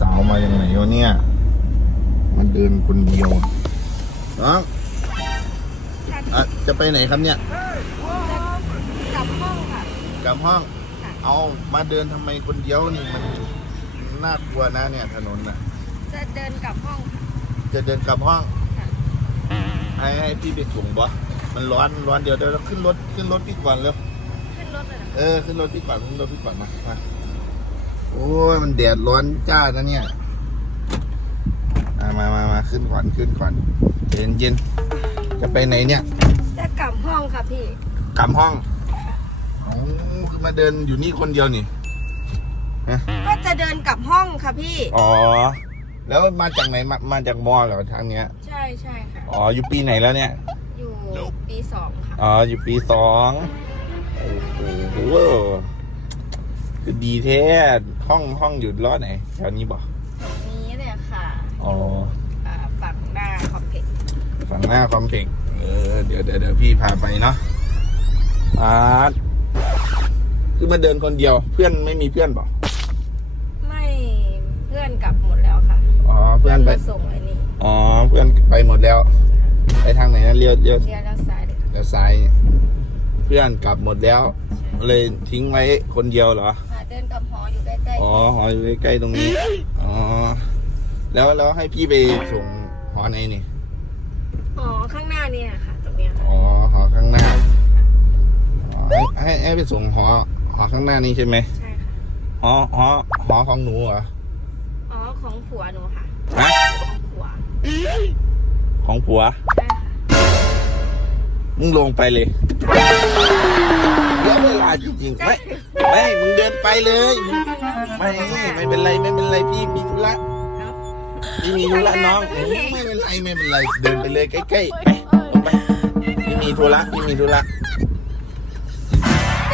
สาวมาอย่างไหนวะเนี่ย มันเดินคนเดียวน้องอะจะไปไหนครับเนี่ย กลับห้องค่ะ กลับห้องค่ะเอามาเดินทำไมคนเดียวนี่มันน่ากลัวนะเนี่ยถนนน่ะ จะเดินกลับห้องค่ะจะเดินกลับห้อง ค่ะให้ให้พี่ไปส่งบ่มันร้อนร้อนเดี๋ยวเดี๋ยวเราขึ้นรถขึ้นรถพี่ก่อนเร็ว ขึ้นรถเลยเหรอ เออขึ้นรถพี่ก่อนขึ้นรถพี่ก่อนมามาโอ้ ยมันแดดร้อนจ้านะเนี่ยอะมามามาขึ้นก่อนขึ้นก่อนเย็นเย็นจะไปไหนเนี่ย จะกลับห้องค่ะพี่ กลับห้องอ๋อคือมาเดินอยู่นี่คนเดียวนี่ก็จะเดินกลับห้องค่ะพี่ อ๋อ แล้วมาจากไหน มามาจากมอเหรอทางเนี้ย ใช่ใช่ค่ะ อ๋อ อยู่ปีไหนแล้วเนี่ย อยู่ปีสองค่ะ อ๋อ อยู่ปีสองโอ้โห คือดีแท้ห้องห้องอยู่รอดไหนแถวนี้บ่นี้เลยค่ะอ๋ออ่าฝั่งหน้าคอมเพล็กซ์ฝั่งหน้าความเพ่งเออเดี๋ยวเดี๋ยวเดี๋ยวพี่พาไปเนาะอาร์ตคือมาเดินคนเดียวเพื่อนไม่มีเพื่อนบ่ไม่เพื่อนกลับหมดแล้วค่ะอ๋อเพื่อนไปมาส่งไอ้นี่อ๋อเพื่อนไปหมดแล้ว ไปทางไหนนะเลี้ยวเลี้ยวเลี้ยวแล้วซ้ายเลยค่ะแล้วซ้ายเนี่ยเพื่อนกลับหมดแล้ว เลยทิ้งไว้คนเดียวเหรอค่ะเดินกลับหอ อยู่ใกล้อ๋อหออยู่ใกล้ๆตรงนี้ อ๋อ แล้วแล้วให้พี่ไปส่งหอไหนนี่ๆหอข้างหน้าเนี่ยค่ะ ตรงเนี้ยค่ะอ๋อหอข้างหน้าอ๋อให้ให้ให้ไปส่งหอหอข้างหน้านี้ใช่ไหมใช่ค่ะ หอหอหอของหนูเหรอ อ๋อ ของผัวหนูค่ะ ฮะ ของผัว ของผัว ใช่ค่ะ มึงลงไปเลยเดี๋ยวเวลาจริงๆไม่ไม่ มึงเดินไปเลย มึง ไม่ไม่เป็นไรไม่เป็นไรพี่มีธุระพี่มีธุระน้องไม่เป็นไรไม่เป็นไรเดินไปเลยใกล้ๆไปลงไปพี่มีธุระพี่มีธุระ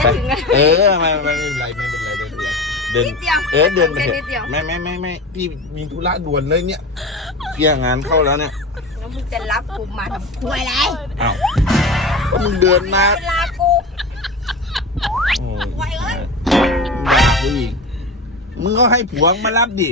ได้ถึงไงเออไม่ไม่ไม่เป็นไรไม่เป็นไรไม่เป็นไรเดินนิดเดียวเออเดินไปเถนิดเดียวอะไม่ไม่ไม่ไม่พี่มีธุระด่วนเลยเนี่ยเพียงานเข้าแล้วเนี่ยแล้วมึงจะรับกูมาทำคุยอะไรอ้าวก็มึงเดินมาเวลากูโอ้ไว้เอ้ยอยากกูอีก มึงก็ให้ผัวมารับดิ